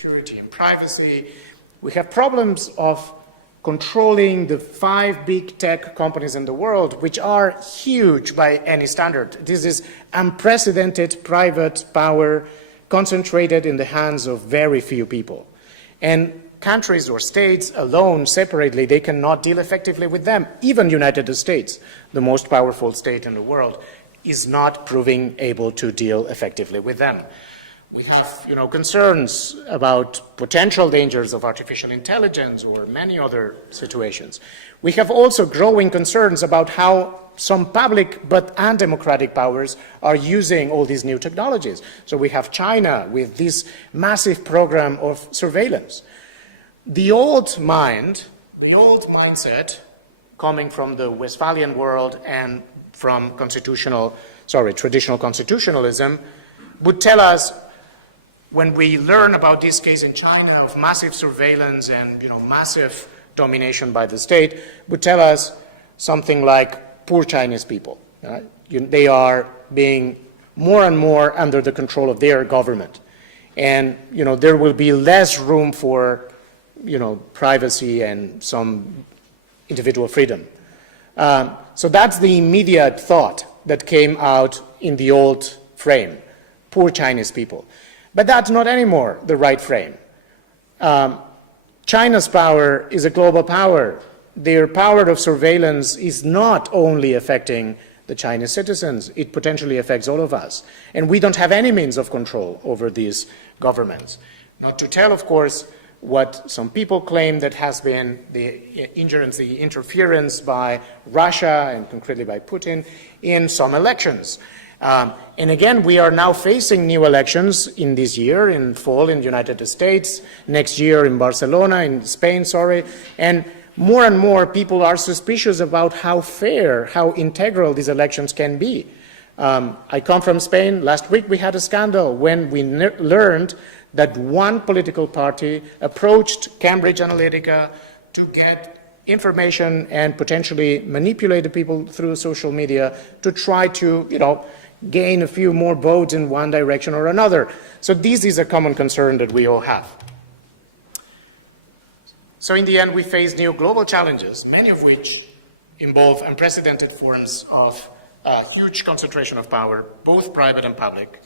security and privacy. We have problems of controlling the 5 big tech companies in the world, which are huge by any standard. This is unprecedented private power concentrated in the hands of very few people. And countries or states alone, separately, they cannot deal effectively with them. Even United States, the most powerful state in the world, is not proving able to deal effectively with them. We have, concerns about potential dangers of artificial intelligence or many other situations. We have also growing concerns about how some public but undemocratic powers are using all these new technologies. So we have China with this massive program of surveillance. The old mindset coming from the Westphalian world and from traditional constitutionalism would tell us, when we learn about this case in China of massive surveillance and massive domination by the state, would tell us something like poor Chinese people. Right? They are being more and more under the control of their government. And there will be less room for privacy and some individual freedom. So that's the immediate thought that came out in the old frame, poor Chinese people. But that's not anymore the right frame. China's power is a global power. Their power of surveillance is not only affecting the Chinese citizens, it potentially affects all of us. And we don't have any means of control over these governments. Not to tell, of course, what some people claim that has been the interference by Russia, and concretely by Putin, in some elections. And again, we are now facing new elections in this year, in fall in the United States, next year in Barcelona, in Spain, and more people are suspicious about how fair, how integral these elections can be. I come from Spain. Last week we had a scandal when we learned that one political party approached Cambridge Analytica to get information and potentially manipulate the people through social media to try to, gain a few more votes in one direction or another. So this is a common concern that we all have. So in the end, we face new global challenges, many of which involve unprecedented forms of huge concentration of power, both private and public.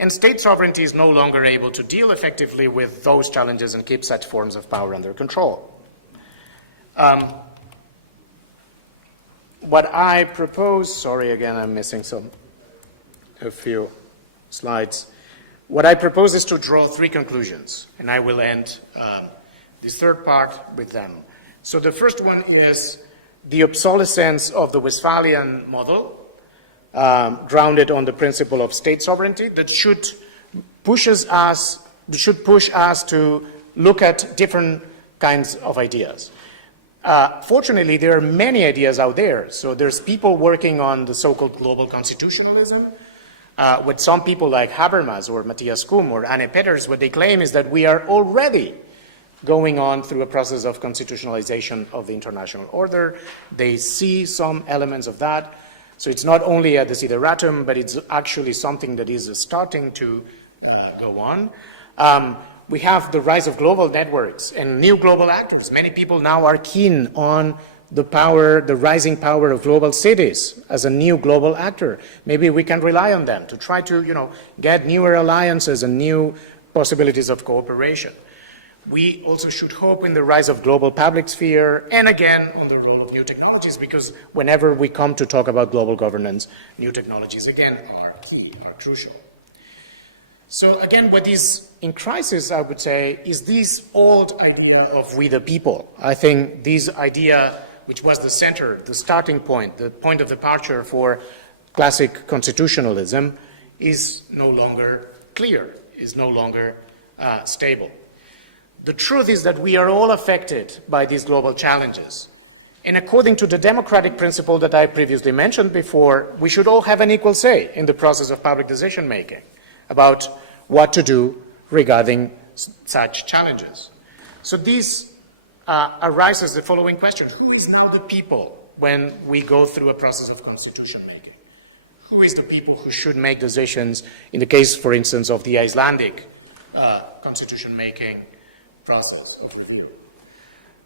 And state sovereignty is no longer able to deal effectively with those challenges and keep such forms of power under control. What I propose, sorry again, I'm missing a few slides. What I propose is to draw 3 conclusions, and I will end this third part with them. So the first one is the obsolescence of the Westphalian model, grounded on the principle of state sovereignty, that should push us to look at different kinds of ideas. Fortunately, there are many ideas out there. So there's people working on the so-called global constitutionalism. With some people like Habermas or Matthias Kuhn or Anne Peters, what they claim is that we are already going on through a process of constitutionalization of the international order. They see some elements of that. So it's not only a desideratum, but it's actually something that is starting to go on. We have the rise of global networks and new global actors. Many people now are keen on the rising power of global cities as a new global actor. Maybe we can rely on them to try to, get newer alliances and new possibilities of cooperation. We also should hope in the rise of global public sphere and again on the role of new technologies, because whenever we come to talk about global governance, new technologies again are key, are crucial. So again, what is in crisis, I would say, is this old idea of we the people. I think this idea, which was the center, the starting point, the point of departure for classic constitutionalism, is no longer clear, is no longer stable. The truth is that we are all affected by these global challenges. And according to the democratic principle that I previously mentioned before, we should all have an equal say in the process of public decision-making about what to do regarding such challenges. So this arises the following question: who is now the people when we go through a process of constitution-making? Who is the people who should make decisions in the case, for instance, of the Icelandic constitution-making process of review.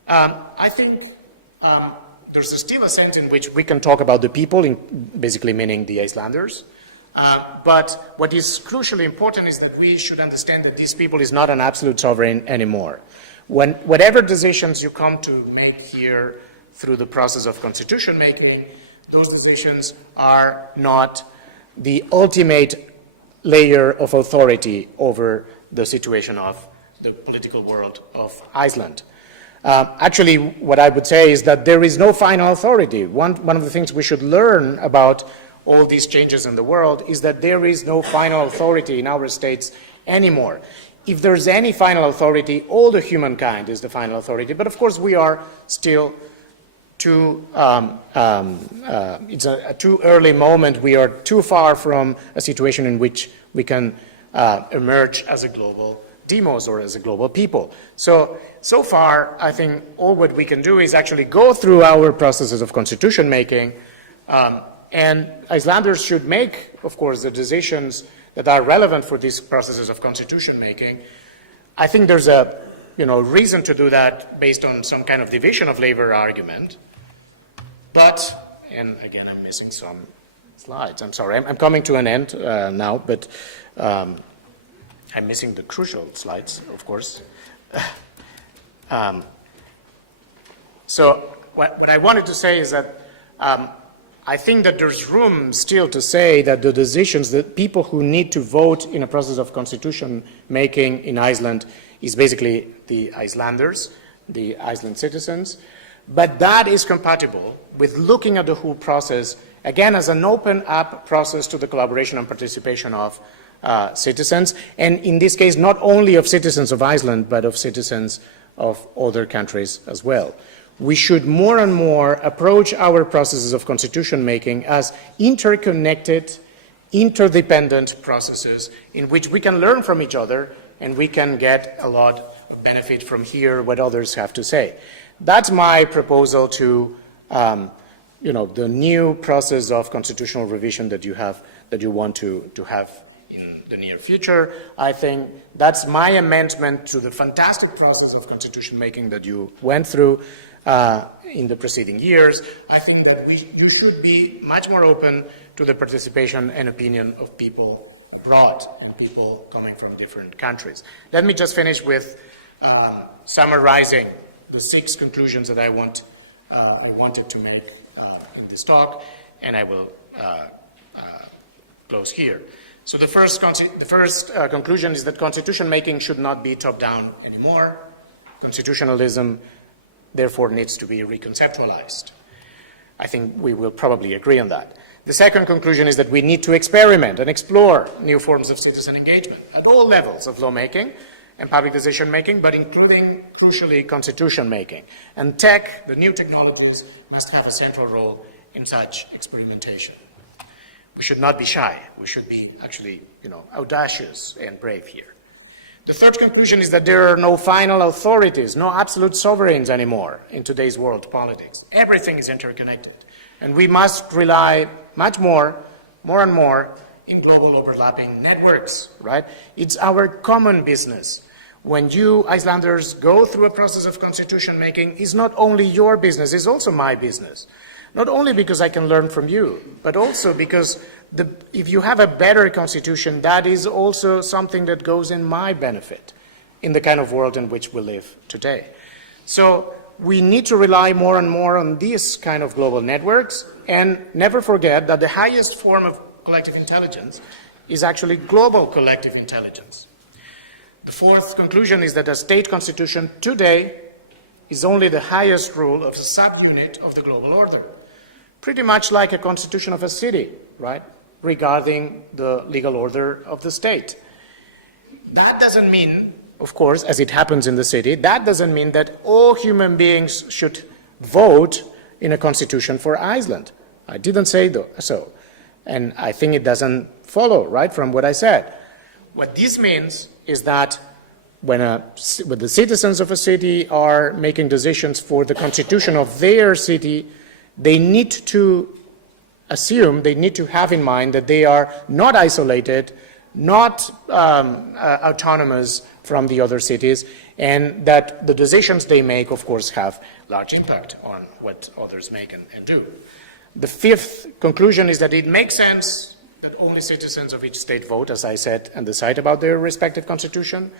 I think there's still a sense in which we can talk about the people, basically meaning the Icelanders. But what is crucially important is that we should understand that these people is not an absolute sovereign anymore. Whatever decisions you come to make here through the process of constitution making, those decisions are not the ultimate layer of authority over the situation of the political world of Iceland. Actually, what I would say is that there is no final authority. One of the things we should learn about all these changes in the world is that there is no final authority in our states anymore. If there's any final authority, all the humankind is the final authority. But of course, we are still it's a too early moment. We are too far from a situation in which we can emerge as a global demos or as a global people. So far, I think all what we can do is actually go through our processes of constitution making, and Icelanders should make, of course, the decisions that are relevant for these processes of constitution making. I think there's a reason to do that based on some kind of division of labor argument. But, and again, I'm missing some slides. I'm sorry. I'm coming to an end now, but I'm missing the crucial slides, of course. So what I wanted to say is that I think that there's room still to say that the decisions, that people who need to vote in a process of constitution making in Iceland is basically the Icelanders, the Iceland citizens. But that is compatible with looking at the whole process, again, as an open-up process to the collaboration and participation of citizens, and in this case, not only of citizens of Iceland, but of citizens of other countries as well. We should more and more approach our processes of constitution making as interconnected, interdependent processes in which we can learn from each other and we can get a lot of benefit from hear what others have to say. That's my proposal to the new process of constitutional revision that you want to have in the near future. I think that's my amendment to the fantastic process of constitution making that you went through in the preceding years. I think that you should be much more open to the participation and opinion of people abroad and people coming from different countries. Let me just finish with summarizing the 6 conclusions that I wanted to make in this talk, and I will close here. So the first conclusion is that constitution making should not be top-down anymore. Constitutionalism, therefore, needs to be reconceptualized. I think we will probably agree on that. The second conclusion is that we need to experiment and explore new forms of citizen engagement at all levels of lawmaking and public decision making, but including, crucially, constitution making. And tech, the new technologies, must have a central role in such experimentation. We should not be shy. We should be actually, audacious and brave here. The third conclusion is that there are no final authorities, no absolute sovereigns anymore in today's world politics. Everything is interconnected. And we must rely much more and more in global overlapping networks, right? It's our common business. When you Icelanders go through a process of constitution making, it's not only your business, it's also my business. Not only because I can learn from you, but also because if you have a better constitution, that is also something that goes in my benefit in the kind of world in which we live today. So we need to rely more and more on these kind of global networks, and never forget that the highest form of collective intelligence is actually global collective intelligence. The fourth conclusion is that a state constitution today is only the highest rule of a subunit of the global order. Pretty much like a constitution of a city, right, regarding the legal order of the state. That doesn't mean, of course, as it happens in the city, that doesn't mean that all human beings should vote in a constitution for Iceland. I didn't say so. And I think it doesn't follow, right, from what I said. What this means is that when the citizens of a city are making decisions for the constitution of their city, they need to assume, they need to have in mind that they are not isolated, not autonomous from the other cities, and that the decisions they make, of course, have large impact on what others make and do. The fifth conclusion is that it makes sense that only citizens of each state vote, as I said, and decide about their respective constitution.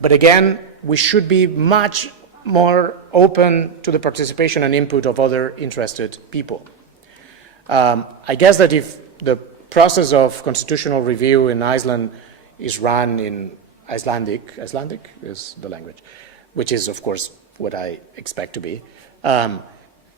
But again, we should be much more open to the participation and input of other interested people. I guess that if the process of constitutional review in Iceland is run in Icelandic is the language, which is, of course, what I expect to be,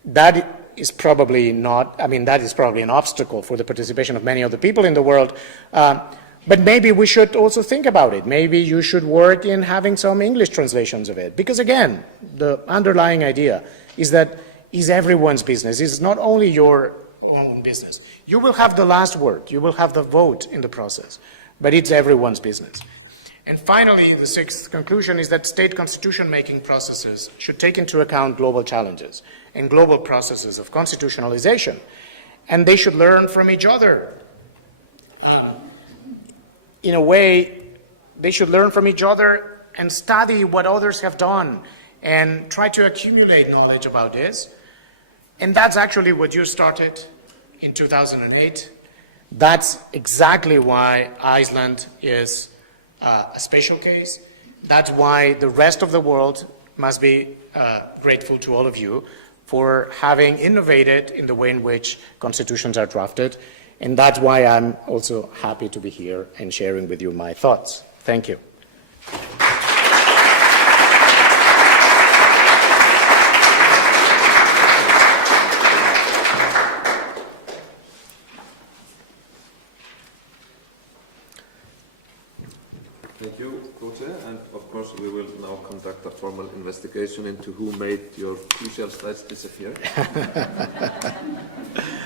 that is probably not, that is probably an obstacle for the participation of many other people in the world. But maybe we should also think about it. Maybe you should work in having some English translations of it. Because again, the underlying idea is that it's everyone's business. It's not only your own business. You will have the last word. You will have the vote in the process. But it's everyone's business. And finally, the sixth conclusion is that state constitution-making processes should take into account global challenges and global processes of constitutionalization. And they should learn from each other. In a way, they should learn from each other and study what others have done and try to accumulate knowledge about this. And that's actually what you started in 2008. That's exactly why Iceland is a special case. That's why the rest of the world must be grateful to all of you for having innovated in the way in which constitutions are drafted. And that's why I'm also happy to be here and sharing with you my thoughts. Thank you. Thank you, Co-Chair, and of course we will now conduct a formal investigation into who made your crucial slides disappear.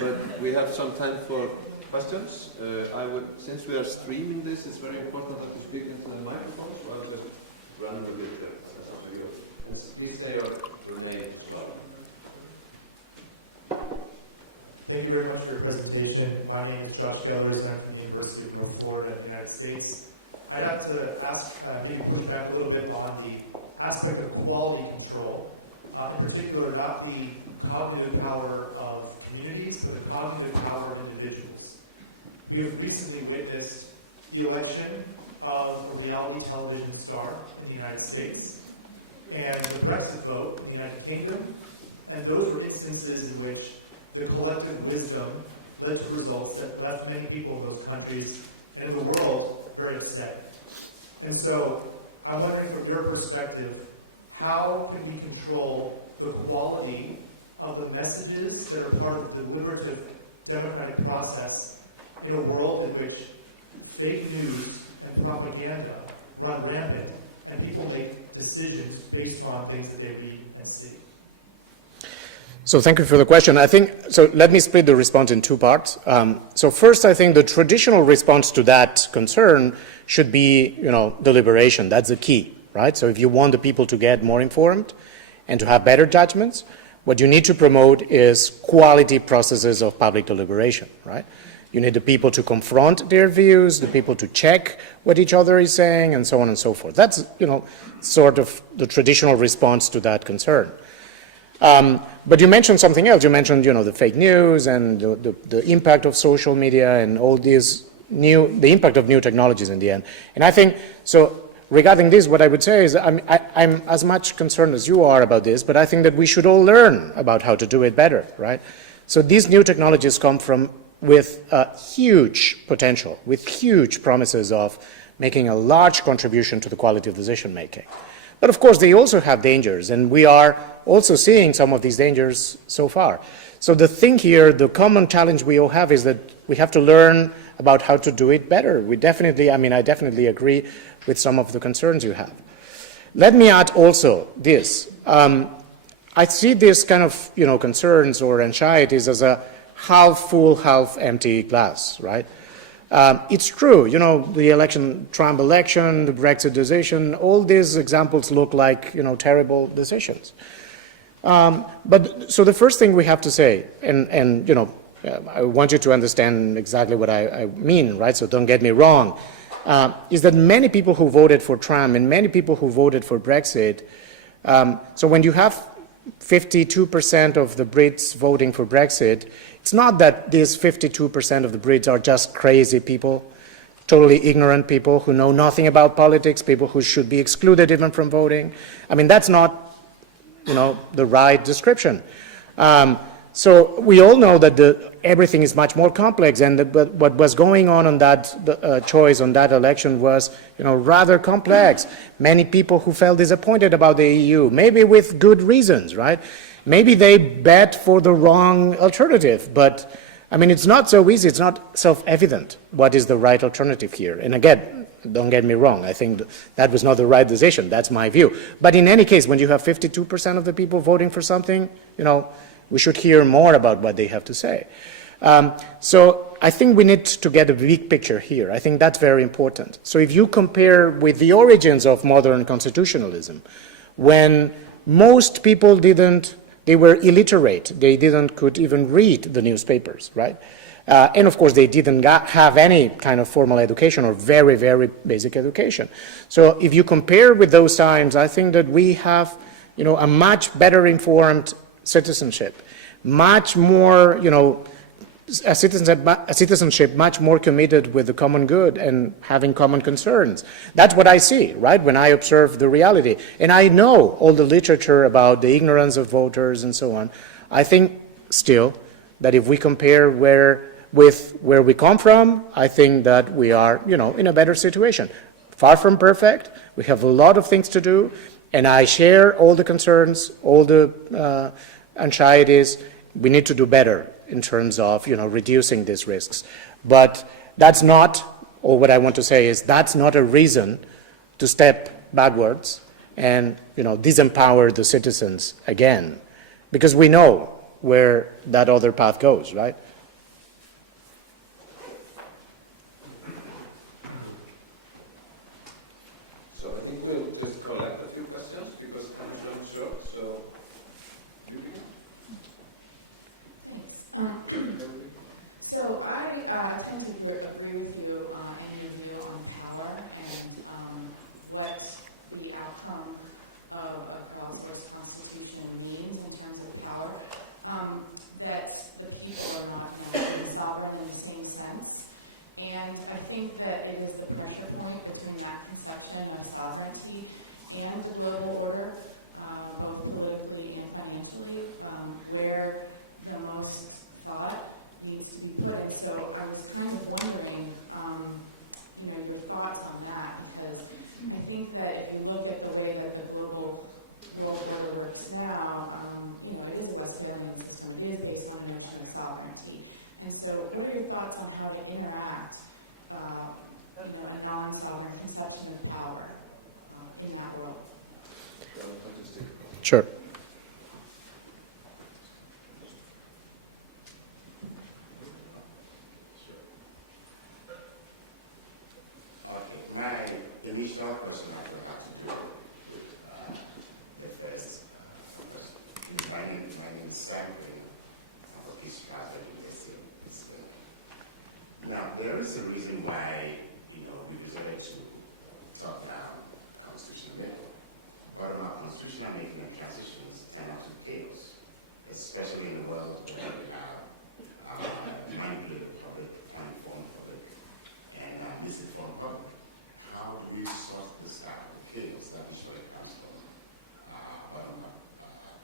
But we have some time for questions. Since we are streaming this, it's very important that you speak into the microphone, so I'll just run with it as up to you. And please say your name as well. Thank you very much for your presentation. My name is Josh Gellers. I'm from the University of North Florida in the United States. I'd like to ask, maybe push back a little bit on the aspect of quality control, in particular, not the cognitive power of communities, but the cognitive power of individuals. We have recently witnessed the election of a reality television star in the United States and the Brexit vote in the United Kingdom, and those were instances in which the collective wisdom led to results that left many people in those countries and in the world very upset. And so I'm wondering from your perspective, how can we control the quality of the messages that are part of the deliberative democratic process in a world in which fake news and propaganda run rampant and people make decisions based on things that they read and see? So thank you for the question. So let me split the response in two parts. So first, I think the traditional response to that concern should be, deliberation. That's the key, right? So if you want the people to get more informed and to have better judgments, what you need to promote is quality processes of public deliberation, right? You need the people to confront their views, the people to check what each other is saying, and so on and so forth. That's, sort of the traditional response to that concern. But you mentioned something else. You mentioned, the fake news and the impact of social media and all these the impact of new technologies in the end. And I think, so regarding this, what I would say is I'm as much concerned as you are about this, but I think that we should all learn about how to do it better, right? So these new technologies come with huge potential, with huge promises of making a large contribution to the quality of decision making. But of course, they also have dangers, and we are also seeing some of these dangers so far. So the thing here, the common challenge we all have is that we have to learn about how to do it better. I definitely agree with some of the concerns you have. Let me add also this. I see this kind of, concerns or anxieties as a half full, half empty glass, right? It's true, the Trump election, the Brexit decision, all these examples look like, terrible decisions. But so the first thing we have to say, and I want you to understand exactly what I mean, right? So don't get me wrong. is that many people who voted for Trump and many people who voted for Brexit, so when you have 52% of the Brits voting for Brexit, it's not that these 52% of the Brits are just crazy people, totally ignorant people who know nothing about politics, people who should be excluded even from voting. I mean, that's not, the right description. So we all know that everything is much more complex, and but what was going on that choice on that election was, rather complex. Many people who felt disappointed about the EU, maybe with good reasons, right? Maybe they bet for the wrong alternative, but I mean, it's not so easy. It's not self-evident what is the right alternative here. And again, don't get me wrong. I think that was not the right decision. That's my view. But in any case, when you have 52% of the people voting for something, we should hear more about what they have to say. So I think we need to get a big picture here. I think that's very important. So if you compare with the origins of modern constitutionalism, when most people they were illiterate, they could even read the newspapers, right? And of course, they didn't have any kind of formal education or very, very basic education. So if you compare with those times, I think that we have, a much better informed citizenship, much more, a citizenship much more committed with the common good and having common concerns. That's what I see, right, when I observe the reality. And I know all the literature about the ignorance of voters and so on. I think still that if we compare with where we come from, I think that we are, in a better situation. Far from perfect. We have a lot of things to do. And I share all the concerns, all the anxieties. We need to do better in terms of, reducing these risks. But that's not, or what I want to say is that's not a reason to step backwards and, disempower the citizens again. Because we know where that other path goes, right? So I think we'll just collect a few questions because time is running short. So you begin. So I tend to agree with you in your view on power and what the outcome of a crowdsourced constitution means in terms of power. That the people are not sovereign in the same sense. And I think that it is the pressure point between that conception of sovereignty and the global order, both politically and financially, where the most thought needs to be put in. So I was kind of wondering, your thoughts on that, because I think that if you look at the way that the global world order works now, it is a Westphalian system. It is based on a notion of sovereignty. And so what are your thoughts on how to interact, a non-sovereign conception of power in that world? Sure. My initial question I will have to do with the first question. My name is Samuel of the Strasbourg University. Now, there is a reason why, we resorted to top-down constitutional method. Bottom-up constitutional making and transitions turn out to chaos, especially in a world where we have manipulated public, uninformed public, and misinformed public. How do we sort this out, the chaos that usually comes from bottom-up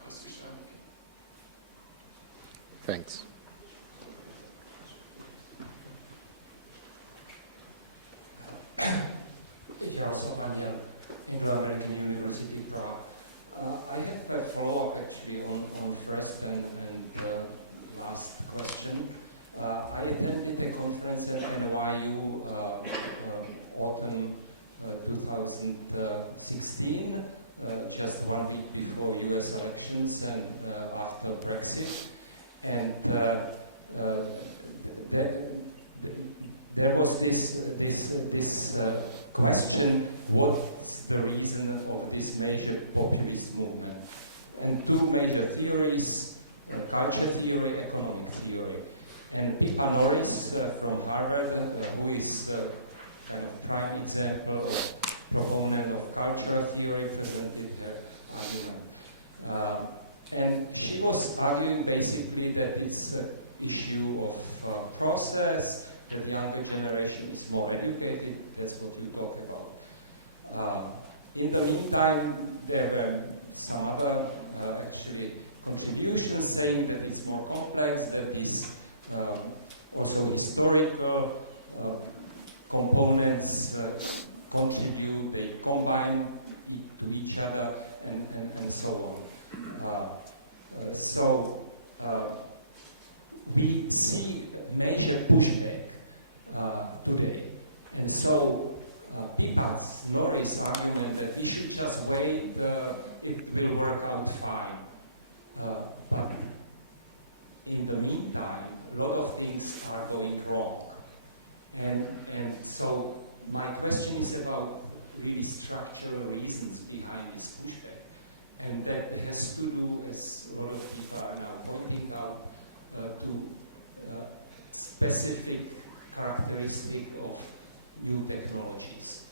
constitutional making? Thanks. Anglo-American University, Prague. I have a follow-up actually on first and last question. I attended the conference at NYU autumn 2016, just 1 week before US elections and after Brexit. And there was this question, what's the reason of this major populist movement? And two major theories, culture theory, economic theory. And Pippa Norris from Harvard, who is kind of prime example of proponent of cultural theory presented her argument. And she was arguing basically that it's an issue of process, that the younger generation is more educated, that's what you talk about. In the meantime, there were some other actually contributions saying that it's more complex, that these also historical components contribute, they combine to each other, and so on. We see major pushback today, and so Pippa's Norris argument that we should just wait, it will work out fine. But in the meantime, a lot of things are going wrong. And so my question is about really structural reasons behind this pushback. And that has to do, as a lot of people are now pointing out, to specific characteristic of new technologies.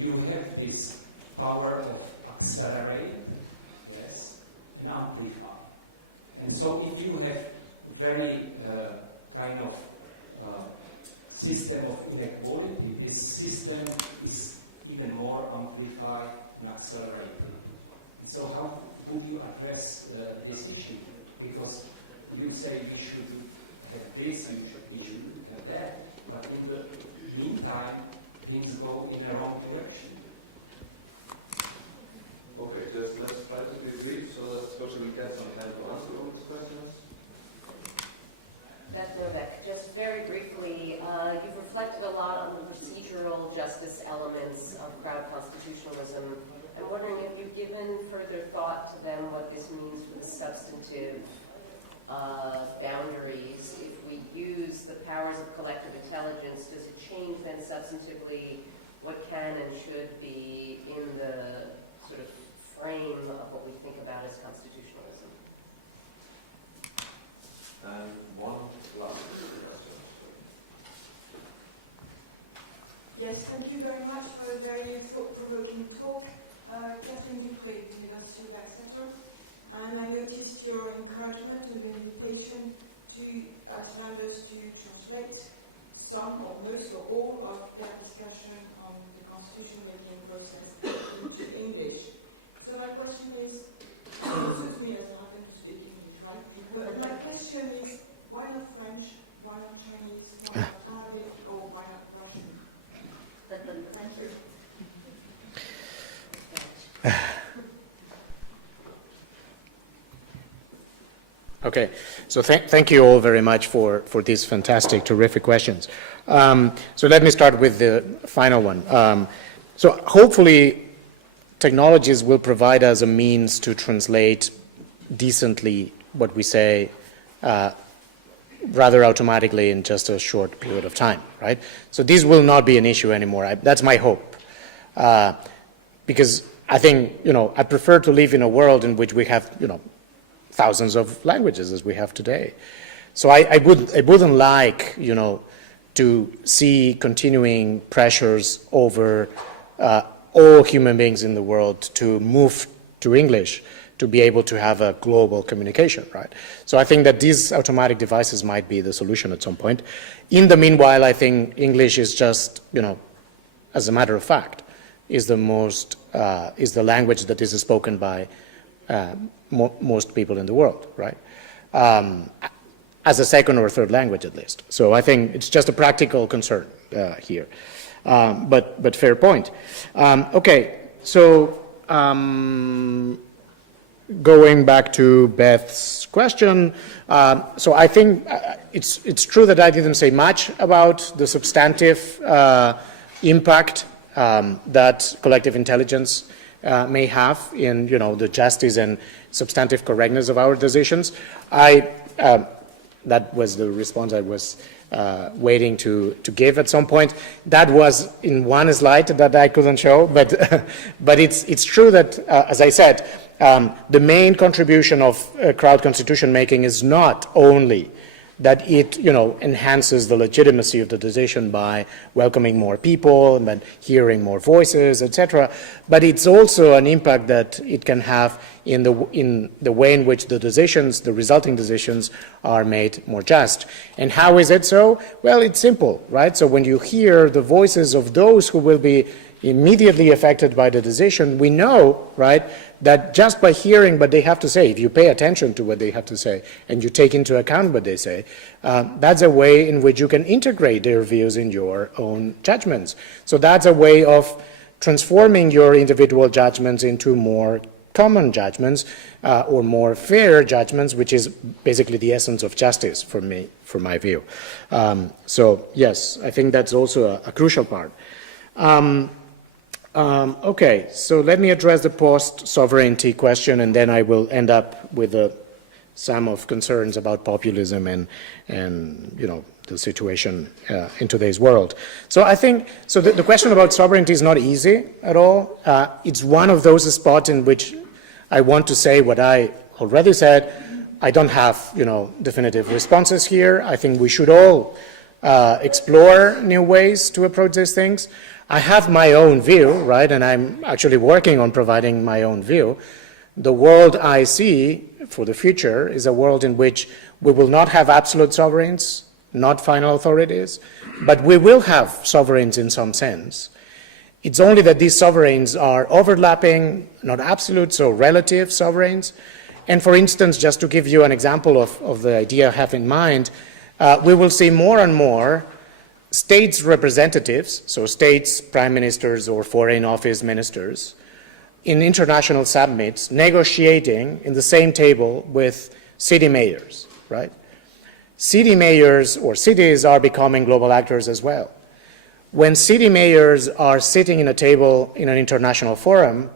You have this power of accelerate, yes, and amplify. And so if you have very kind of system of inequality, this system is even more amplified and accelerated. So how would you address this issue? Because you say we should have this and we should have that, but in the meantime, things go in the wrong direction. Okay, just let's try to be brief so that Scotia will get some time to answer all these questions. Beth Novak, just very briefly, you've reflected a lot on the procedural justice elements of crowd constitutionalism. I'm wondering if you've given further thought to them what this means for the substantive boundaries. If we use the powers of collective intelligence, does it change then substantively what can and should be in the sort of frame of what we think about as constitutionalism? And one last question. Yes, thank you very much for a very thought-provoking talk. Catherine Dupré, University of Exeter. And I noticed your encouragement and the invitation to Icelanders to translate some or most or all of that discussion on the constitution-making process into English. So my question is, it suits me as I happen to speak English, right? But my question is, why not French, why not Chinese, why not Arabic, or why not Russian? Thank you. Okay, so thank you all very much for these fantastic, terrific questions. So let me start with the final one. So hopefully technologies will provide us a means to translate decently what we say rather automatically in just a short period of time, right? So this will not be an issue anymore. That's my hope. Because I think, I prefer to live in a world in which we have, thousands of languages as we have today. So I wouldn't like, to see continuing pressures over all human beings in the world to move to English to be able to have a global communication, right? So I think that these automatic devices might be the solution at some point. In the meanwhile, I think English is just, as a matter of fact, is the language that is spoken by most people in the world, right? As a second or third language, at least. So I think it's just a practical concern here, but fair point. Okay, so going back to Beth's question, so I think it's true that I didn't say much about the substantive impact that collective intelligence may have in, the justice and substantive correctness of our decisions. That was the response I was waiting to give at some point. That was in one slide that I couldn't show, but it's true that, as I said, the main contribution of crowd constitution making is not only that it, enhances the legitimacy of the decision by welcoming more people and then hearing more voices, etc. But it's also an impact that it can have in the way in which the decisions, the resulting decisions, are made more just. And how is it so? Well, it's simple, right? So when you hear the voices of those who will be immediately affected by the decision, we know, right, that just by hearing what they have to say, if you pay attention to what they have to say and you take into account what they say, that's a way in which you can integrate their views in your own judgments. So that's a way of transforming your individual judgments into more common judgments or more fair judgments, which is basically the essence of justice for me, from my view. So yes, I think that's also a crucial part. Okay, so let me address the post-sovereignty question, and then I will end up with a sum of concerns about populism and the situation in today's world. So I think the question about sovereignty is not easy at all. It's one of those spots in which I want to say what I already said. I don't have definitive responses here. I think we should all explore new ways to approach these things. I have my own view, right, and I'm actually working on providing my own view. The world I see for the future is a world in which we will not have absolute sovereigns, not final authorities, but we will have sovereigns in some sense. It's only that these sovereigns are overlapping, not absolute, so relative sovereigns. And for instance, just to give you an example of the idea I have in mind, we will see more and more states representatives, so states, prime ministers, or foreign office ministers, in international summits negotiating in the same table with city mayors, right? City mayors or cities are becoming global actors as well. When city mayors are sitting in a table in an international forum,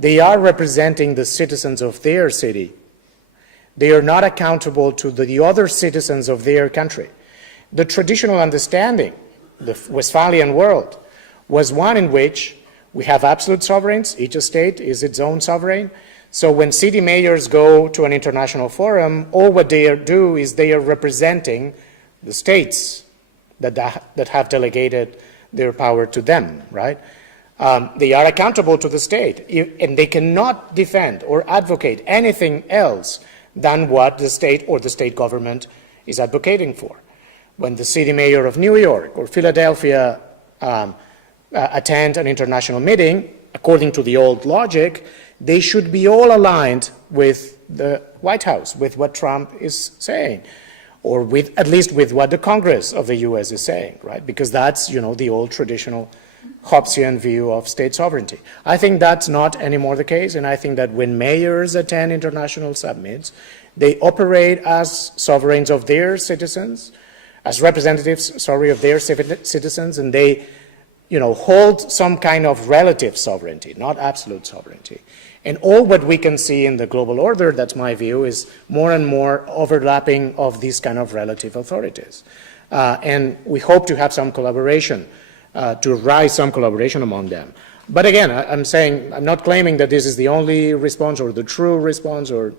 they are representing the citizens of their city. They are not accountable to the other citizens of their country. The traditional understanding, the Westphalian world, was one in which we have absolute sovereigns. Each state is its own sovereign. So when city mayors go to an international forum, all what they do is they are representing the states that have delegated their power to them, right? They are accountable to the state, and they cannot defend or advocate anything else than what the state or the state government is advocating for. When the city mayor of New York or Philadelphia attend an international meeting, according to the old logic, they should be all aligned with the White House, with what Trump is saying, or with at least with what the Congress of the U.S. is saying, right? Because that's, the old traditional Hobbesian view of state sovereignty. I think that's not anymore the case, and I think that when mayors attend international summits, they operate as sovereigns of their citizens, as representatives, of their citizens, and they, hold some kind of relative sovereignty, not absolute sovereignty. And all what we can see in the global order, that's my view, is more and more overlapping of these kind of relative authorities. And we hope to have some collaboration, to rise some collaboration among them. But again, I'm not claiming that this is the only response or the true response or,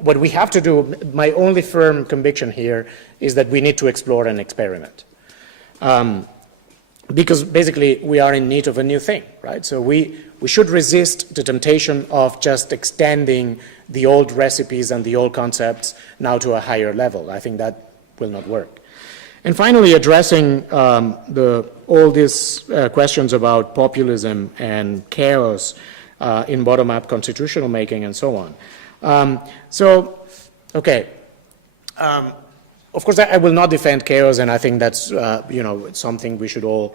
what we have to do, my only firm conviction here is that we need to explore and experiment. Because basically we are in need of a new thing, right? So we should resist the temptation of just extending the old recipes and the old concepts now to a higher level. I think that will not work. And finally, addressing all these questions about populism and chaos in bottom-up constitutional making and so on. Of course, I will not defend chaos, and I think that's it's something we should all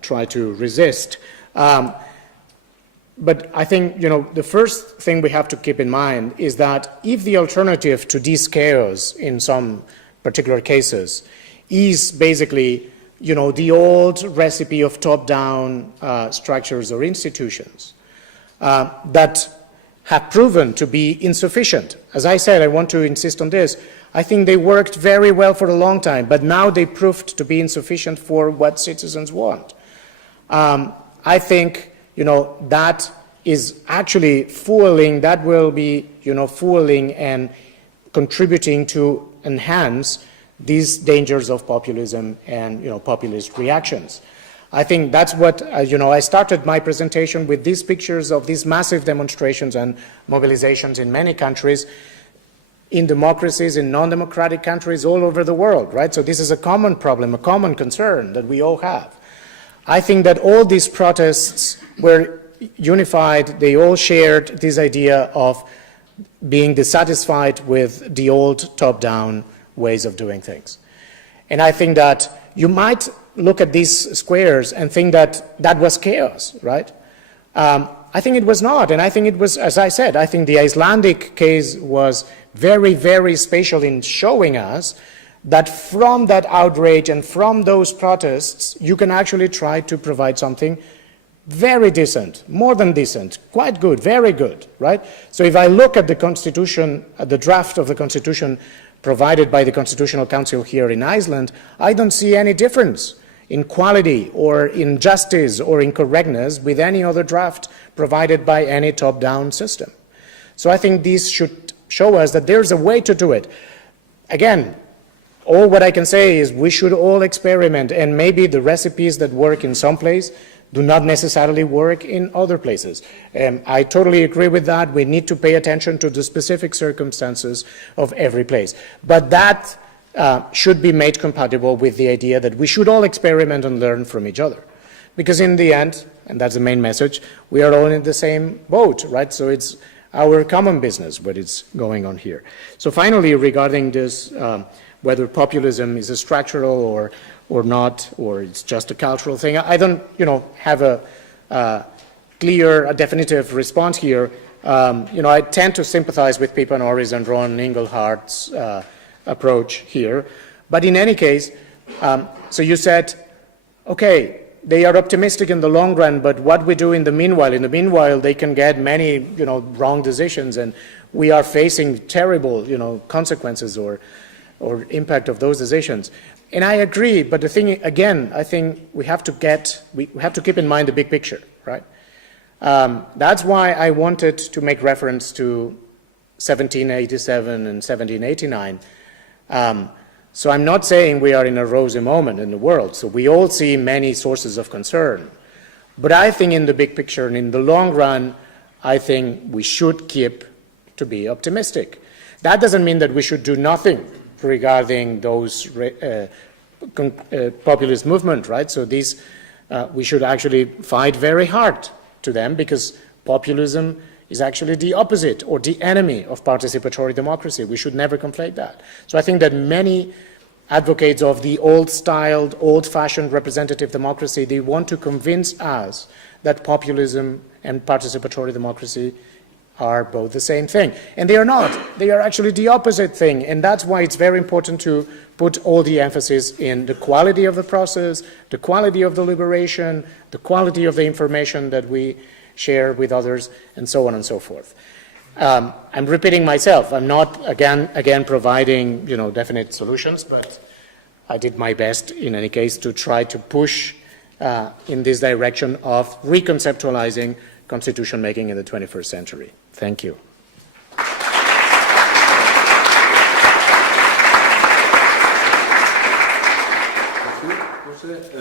try to resist. But I think the first thing we have to keep in mind is that if the alternative to this chaos in some particular cases is basically the old recipe of top-down structures or institutions that have proven to be insufficient. As I said, I want to insist on this. I think they worked very well for a long time, but now they proved to be insufficient for what citizens want. I think, that is actually fueling, that will be, fueling and contributing to enhance these dangers of populism and populist reactions. I think that's what, I started my presentation with these pictures of these massive demonstrations and mobilizations in many countries, in democracies, in non-democratic countries all over the world, right? So this is a common problem, a common concern that we all have. I think that all these protests were unified, they all shared this idea of being dissatisfied with the old top-down ways of doing things. And I think that you might look at these squares and think that that was chaos, right? I think it was not, and I think it was, as I said, I think the Icelandic case was very, very special in showing us that from that outrage and from those protests, you can actually try to provide something very decent, more than decent, quite good, very good, right? So if I look at the Constitution, at the draft of the Constitution provided by the Constitutional Council here in Iceland, I don't see any difference in quality or in justice or in correctness with any other draft provided by any top-down system. So I think these should show us that there's a way to do it. Again, all what I can say is we should all experiment, and maybe the recipes that work in some place do not necessarily work in other places. I totally agree with that. We need to pay attention to the specific circumstances of every place. But that should be made compatible with the idea that we should all experiment and learn from each other. Because in the end, and that's the main message, we are all in the same boat, right? So it's our common business what is going on here. So finally, regarding this, whether populism is a structural or not, or it's just a cultural thing, I don't, have a clear, a definitive response here. I tend to sympathize with Pippa Norris and Ron Inglehart's approach here. But in any case, so you said, okay, they are optimistic in the long run, but what we do in the meanwhile, they can get many, wrong decisions, and we are facing terrible, consequences or impact of those decisions. And I agree, but the thing, again, I think we have to keep in mind the big picture, right? That's why I wanted to make reference to 1787 and 1789. So I'm not saying we are in a rosy moment in the world. So we all see many sources of concern. But I think in the big picture and in the long run, I think we should keep to be optimistic. That doesn't mean that we should do nothing regarding those populist movement, right? So these, we should actually fight very hard to them, because populism is actually the opposite or the enemy of participatory democracy. We should never conflate that. So I think that many advocates of the old-styled, old-fashioned representative democracy, they want to convince us that populism and participatory democracy are both the same thing. And they are not. They are actually the opposite thing. And that's why it's very important to put all the emphasis in the quality of the process, the quality of the deliberation, the quality of the information that we share with others, and so on and so forth. I'm repeating myself. I'm not, again providing, definite solutions, but I did my best, in any case, to try to push in this direction of reconceptualizing constitution making in the 21st century. Thank you. Thank you, Jose.